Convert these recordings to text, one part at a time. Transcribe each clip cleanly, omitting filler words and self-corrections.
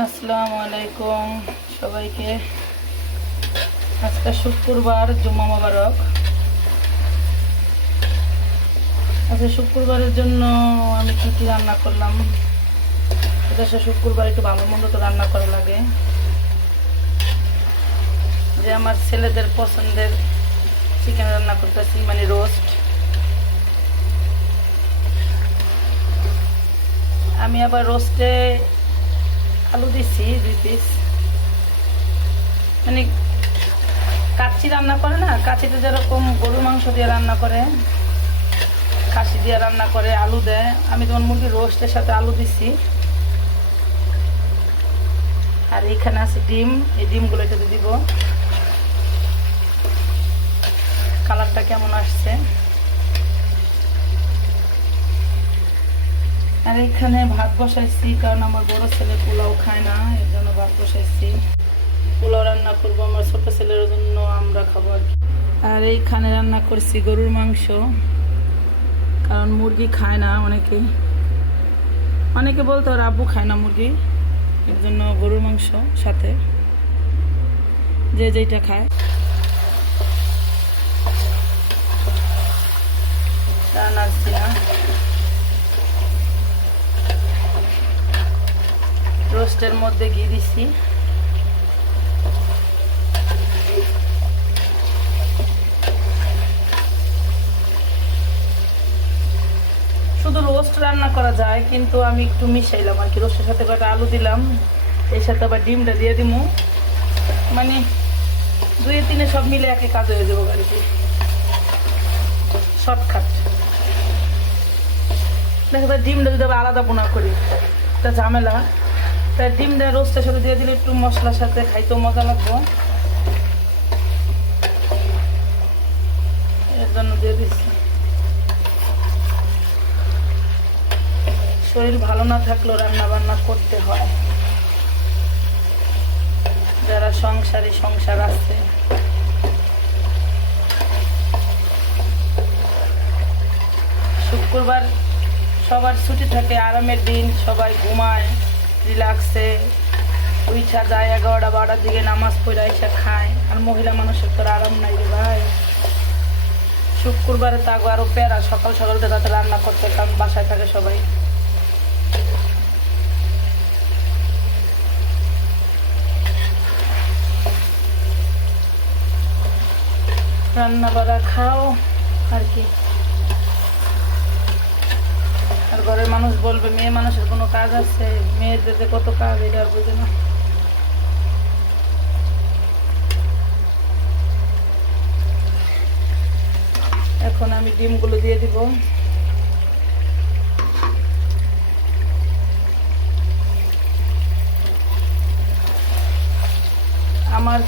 আসসালামু আলাইকুম সবাইকে। আজকে শুক্রবার, জুমা মোবারক। আজকে শুক্রবারের জন্য আমি কি রান্না করলাম। এটা শুক্রবার একটু ভালো মন্দ তো রান্না করা লাগে। যে আমার ছেলেদের পছন্দের চিকেন রান্না করতেছি, মানে রোস্ট। আমি আবার রোস্টে আলু দিছি 2 পিস, মানে কাচ্চি রান্না করে না, কাচ্চিতে যেরকম গরুর মাংস দিয়ে রান্না করে, খাসি দিয়ে রান্না করে, আলু দেয়। আমি যেমন মুরগির রোস্টের সাথে আলু দিছি। আর এইখানে আছে ডিম, এই ডিমগুলো এটাতে দিব। কালারটা কেমন আসছে। আর এইখানে ভাত বসাইছি, কারণ আমার বড় ছেলে পোলাও খায় না, এর জন্য ভাত বসাইছি। পোলাও রান্না করবো আমার ছোট ছেলের জন্য, আমরা খাবো আর কি। আর এইখানে রান্না করছি গরুর মাংস, কারণ মুরগি খায় না অনেকে বলতো ওর আব্বু খায় না মুরগি, এর জন্য গরুর মাংস সাথে, যে যেটা খায়। নাড়ছি না, রোস্টের মধ্যে ঘি দিছি। শুধু রোস্ট রান্না করা যায়, কিন্তু আমি একটু মিশাইলাম আর কি। রোস্টের সাথে কয়েকটা আলু দিলাম, এর সাথে আবার ডিমটা দিয়ে দিব, মানে 2-3 সব মিলে একে কাজ হয়ে যাবো আর কি, শর্টকাট। দেখা যায় ডিমটা যদি আবার আলাদা বোনা করি একটা ঝামেলা, তাই ডিমটা রোস্টের সাথে দিয়ে দিলে একটু মশলার সাথে খাইতেও মজা লাগবো, এর জন্য দিয়ে দিচ্ছি। শরীর ভালো না থাকলেও রান্না বান্না করতে হয়, যারা সংসার আছে। শুক্রবার সবার ছুটি থাকে, আরামের দিন, সবাই ঘুমায় রিল্যাক্সে, উইঠা যায় 11টা-12টার দিকে নামাজ পড়ে এসে খায়। আর মহিলা মানুষের তো আরাম নাই রে ভাই। শুক্রবারে তাগো আরো প্যারা, সকাল সকাল তাতে রান্না করতে, কারণ বাসায় থাকে সবাই। রান্না বাড়া খাও আর কি। আর ঘরের মানুষ বলবে মেয়ে মানুষের কোনো কাজ আছে, মেয়েদের যে কত কাজ এটা আর বুঝে না। এখন আমি ডিমগুলো দিয়ে দিব। আমার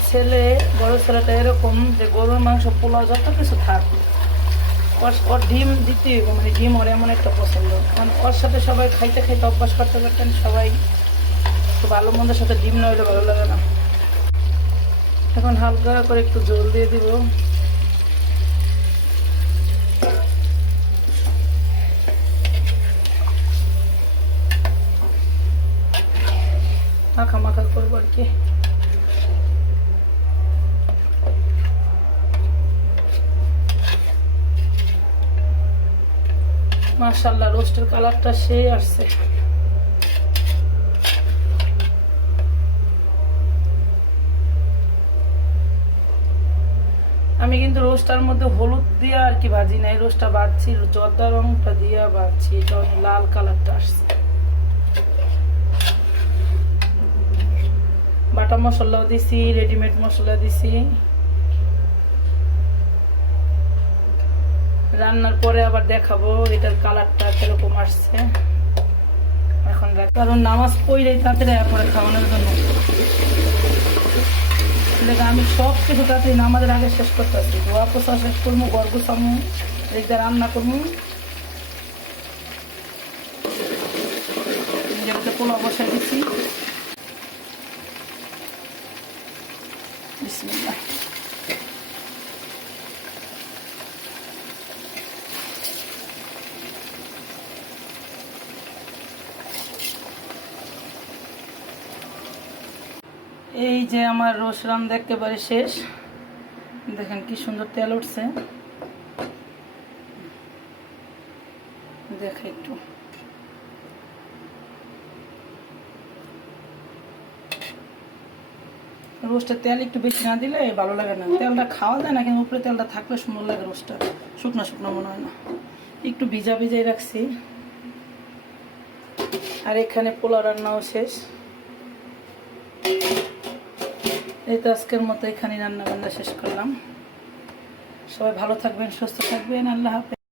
বড় ছেলেটা এরকম যে গরুর মাংস, পোলাও, যত কিছু থাক, ওর ডিম দিতেই হবে, মানে ডিম ওর এমন একটা পছন্দ। কারণ ওর সাথে সবাই খাইতে খাইতে অভ্যাস করতে পারতেন সবাই, তো ভালো মন্দের সাথে ডিম না হলে ভালো লাগে না। এখন হালকা করে একটু জল দিয়ে দিব। মাখা মাখা করবো আর কি। মাশাআল্লাহ, রোস্টের কালারটা সেই আসছে। আমি কিন্তু রোস্টার মধ্যে হলুদ দিয়ে আর কি ভাজি নাই, রোস্টটা বাজছি জর্দা রংটা দিয়ে বাজছি, এটা লাল কালারটা আসছে। বাটা মশলাও দিছি, রেডিমেড মশলা দিছি। রান্নার পরে আবার দেখাবো এটার কালারটা কিরকম আসছে। এখন কারণ নামাজ পড়লেই তাড়াতাড়ি পরে খাওয়ানোর জন্য, আমি সব কিছু তাড়াতাড়ি নামাজের আগে শেষ করতে আসছি। ধোয়া পোছা শেষ করবো, ঘর গোছামো, এইটা রান্না করবো, পোলাও বসাই দিচ্ছি। বিসমিল্লাহ। এই যে আমার রোজ রান্না একেবারে শেষ, দেখেন কি সুন্দর তেল উঠছে। দেখে একটু রোস্টের তেল একটু বেশি না দিলে ভালো লাগে না, তেলটা খাওয়া যায় না কিন্তু উপরে তেলটা থাকলে সুন্দর লাগে। রোস্টটা শুকনো শুকনো মনে হয় না, একটু ভিজা ভিজাই রাখছি। আর এখানে পোলাও রান্নাও শেষ। এই তো আজকের মতো এখানে রান্না বান্না শেষ করলাম। সবাই ভালো থাকবেন, সুস্থ থাকবেন, আল্লাহ হাফেজ।